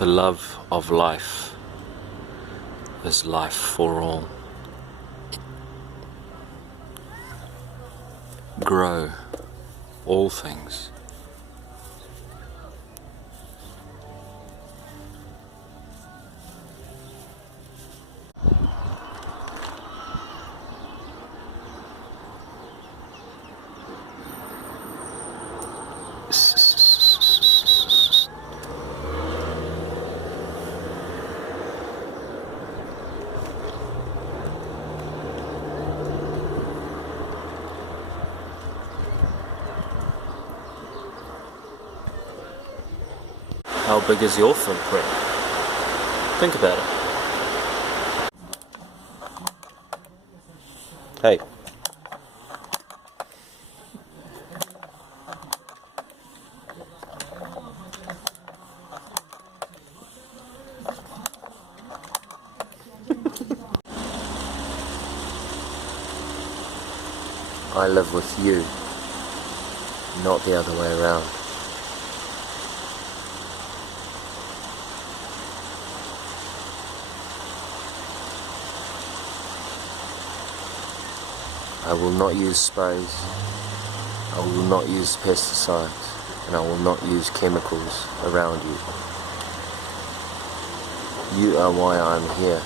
The love of life is life for all. Grow all things. How big is your footprint? Think about it. Hey. I live with you, not the other way around. I will not use sprays, I will not use pesticides, and I will not use chemicals around you. You are why I'm here.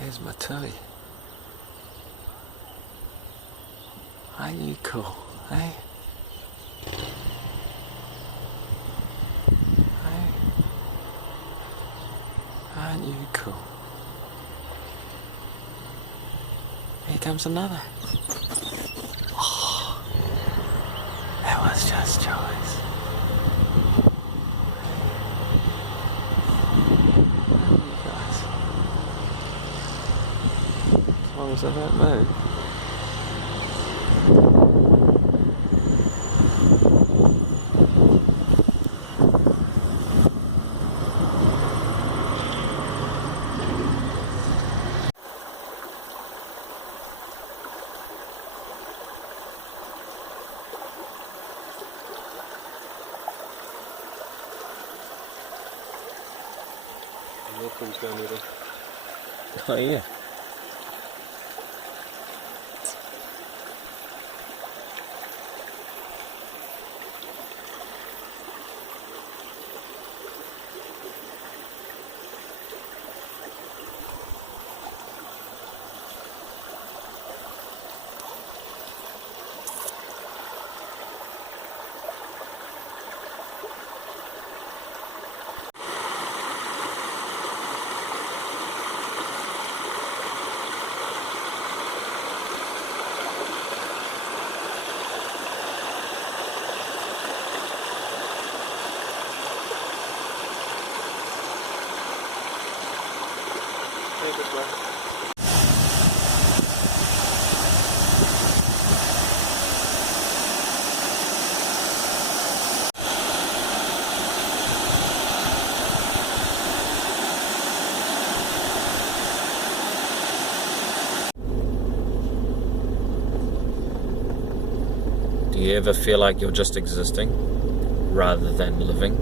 Here's my toy. Aren't you cool, eh? Hey? Aren't you cool? Here comes another. Oh, that was just choice. As long as I don't move. Waterfalls down there. Oh yeah. Do you ever feel like you're just existing rather than living?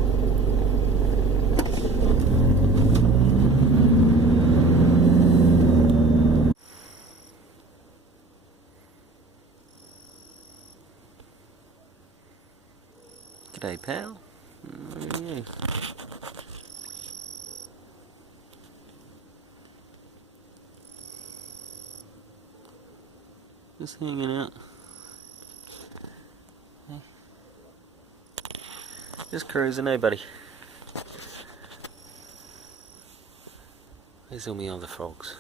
G'day, pal. Yeah. Just hanging out. Just cruising, eh, buddy? Where's all my other frogs?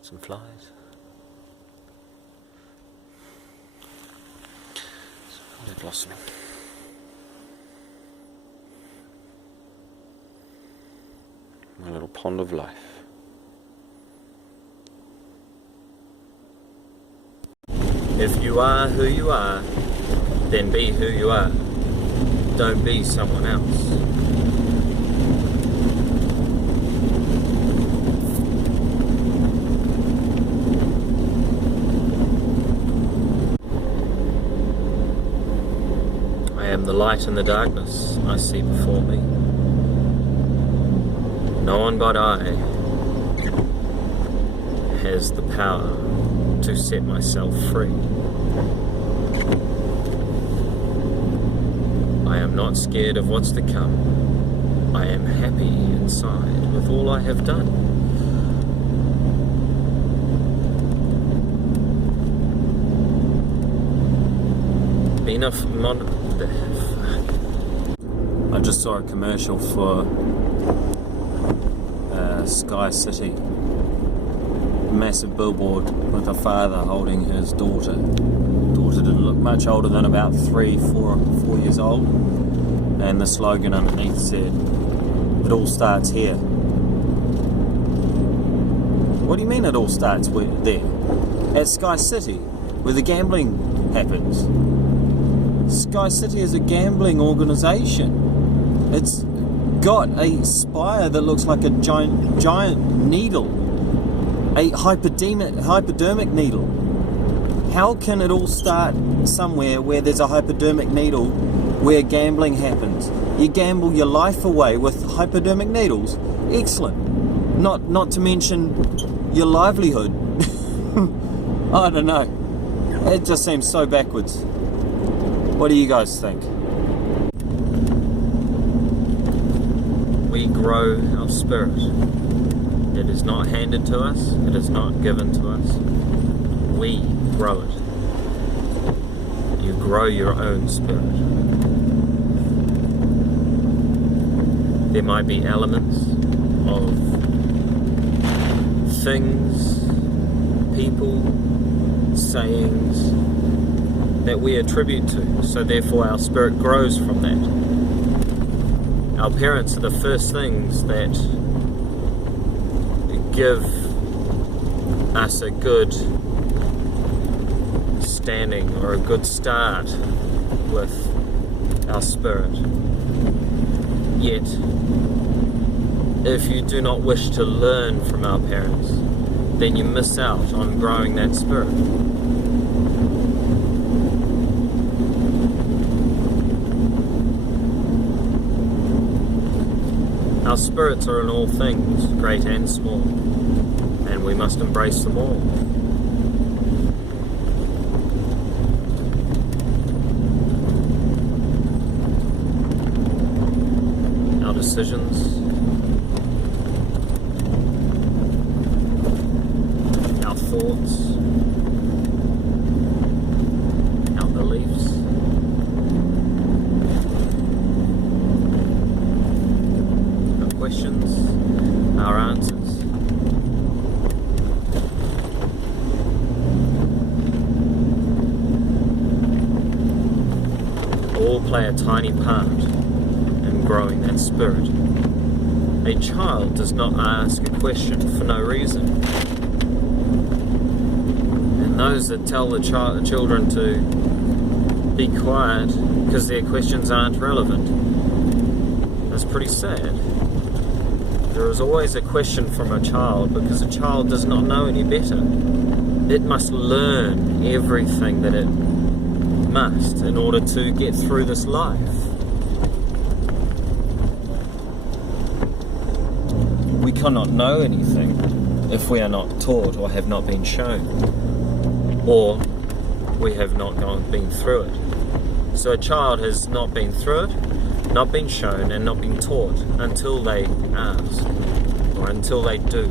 Some flies. Some blossoming. My little pond of life. If you are who you are, then be who you are. Don't be someone else. I am the light in the darkness I see before me. No one but I has the power to set myself free. I am not scared of what's to come. I am happy inside with all I have done. I just saw a commercial for Sky City. Massive billboard with a father holding his daughter. Daughter didn't look much older than about 4 years old. And the slogan underneath said, "It all starts here." What do you mean it all starts there? At Sky City, where the gambling happens. Sky City is a gambling organisation. It's got a spire that looks like a giant needle, a hypodermic needle. How can it all start somewhere where there's a hypodermic needle where gambling happens? You gamble your life away with hypodermic needles. Excellent. Not to mention your livelihood. I don't know. It just seems so backwards. What do you guys think? We grow our spirit. It is not handed to us. It is not given to us. We grow it. You grow your own spirit. There might be elements of things, people, sayings that we attribute to, so therefore our spirit grows from that. Our parents are the first things that give us a good standing or a good start with our spirit. Yet, if you do not wish to learn from our parents, then you miss out on growing that spirit. Our spirits are in all things, great and small, and we must embrace them all. Our decisions, our thoughts, our beliefs, our questions, our answers. All play a tiny part in growing that spirit. A child does not ask a question for no reason. And those that tell the children to be quiet because their questions aren't relevant, that's pretty sad. There is always a question from a child because a child does not know any better. It must learn everything that it must in order to get through this life. We cannot know anything if we are not taught or have not been shown, or we have not been through it. So a child has not been through it, not been shown, and not been taught until they ask, or until they do,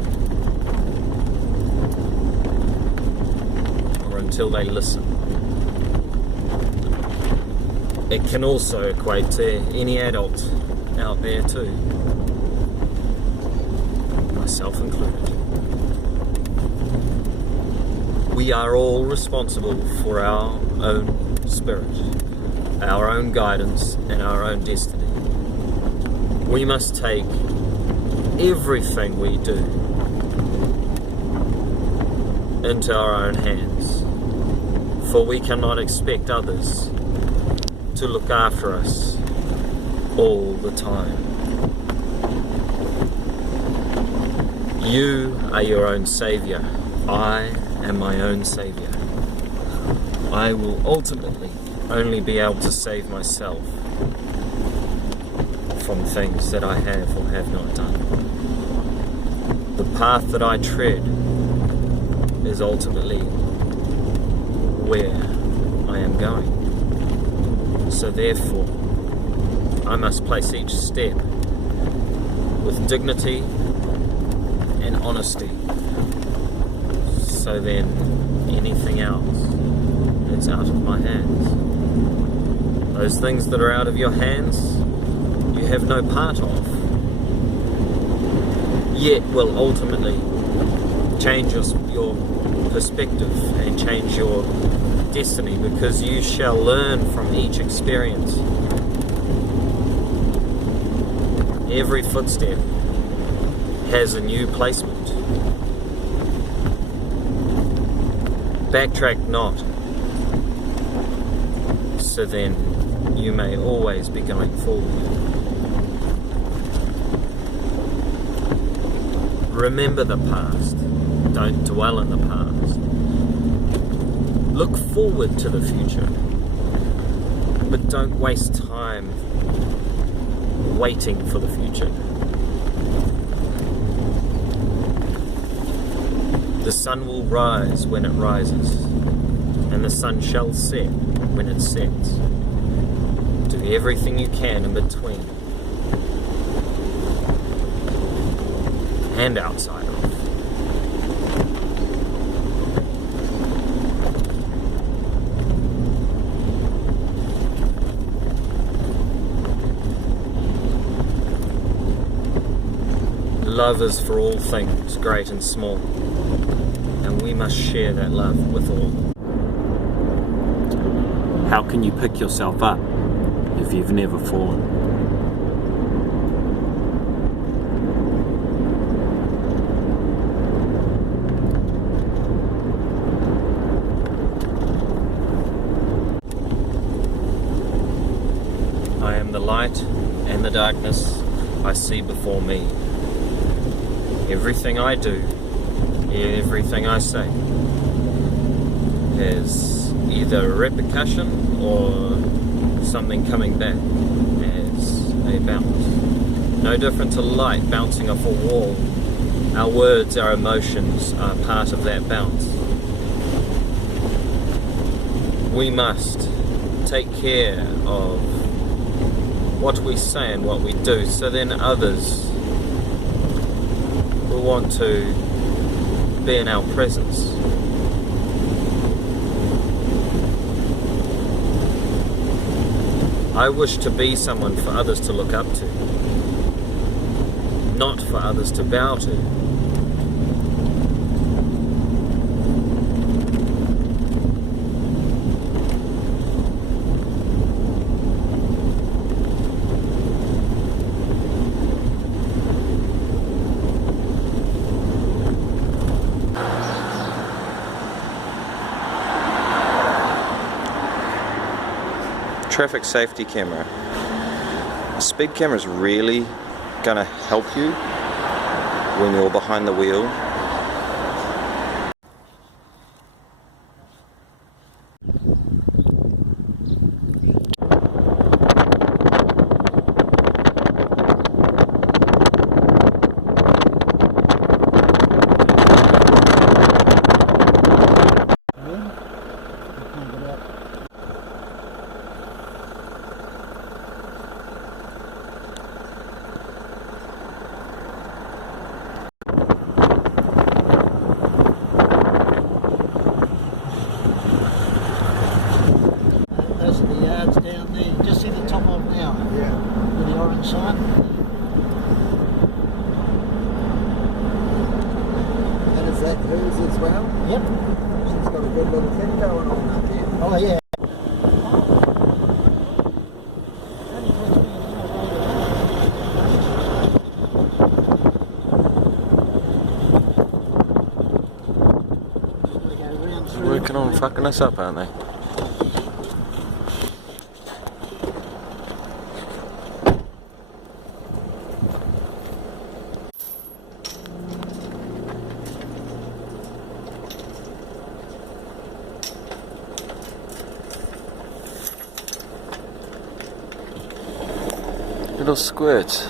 or until they listen. It can also equate to any adult out there too, myself included. We are all responsible for our own spirit, our own guidance, and our own destiny. We must take everything we do into our own hands, for we cannot expect others to look after us all the time. You are your own saviour. I am my own saviour. I will ultimately only be able to save myself from things that I have or have not done. The path that I tread is ultimately where I am going. So therefore, I must place each step with dignity and honesty. So then, anything else that's out of my hands, those things that are out of your hands, you have no part of, yet will ultimately change your perspective and change your destiny, because you shall learn from each experience. Every footstep has a new placement. Backtrack not, so then you may always be going forward. Remember the past, don't dwell in the past. Look forward to the future, but don't waste time waiting for the future. The sun will rise when it rises, and the sun shall set when it sets. Do everything you can in between and outside of. Love is for all things, great and small, and we must share that love with all. How can you pick yourself up if you've never fallen? I am the light and the darkness I see before me. Everything I do Everything I say has either a repercussion or something coming back as a bounce. No different to light bouncing off a wall. Our words, our emotions are part of that bounce. We must take care of what we say and what we do, so then others will want to be in our presence. I wish to be someone for others to look up to, not for others to bow to. Traffic safety camera. A speed camera is really gonna help you when you're behind the wheel. Those are the yards down there. You just see the top of now. Yeah. With the orange sign. And is that hers as well? Yep. She's got a good little thing going on up there. Oh yeah. Working on fucking us up, aren't they? Little squirts.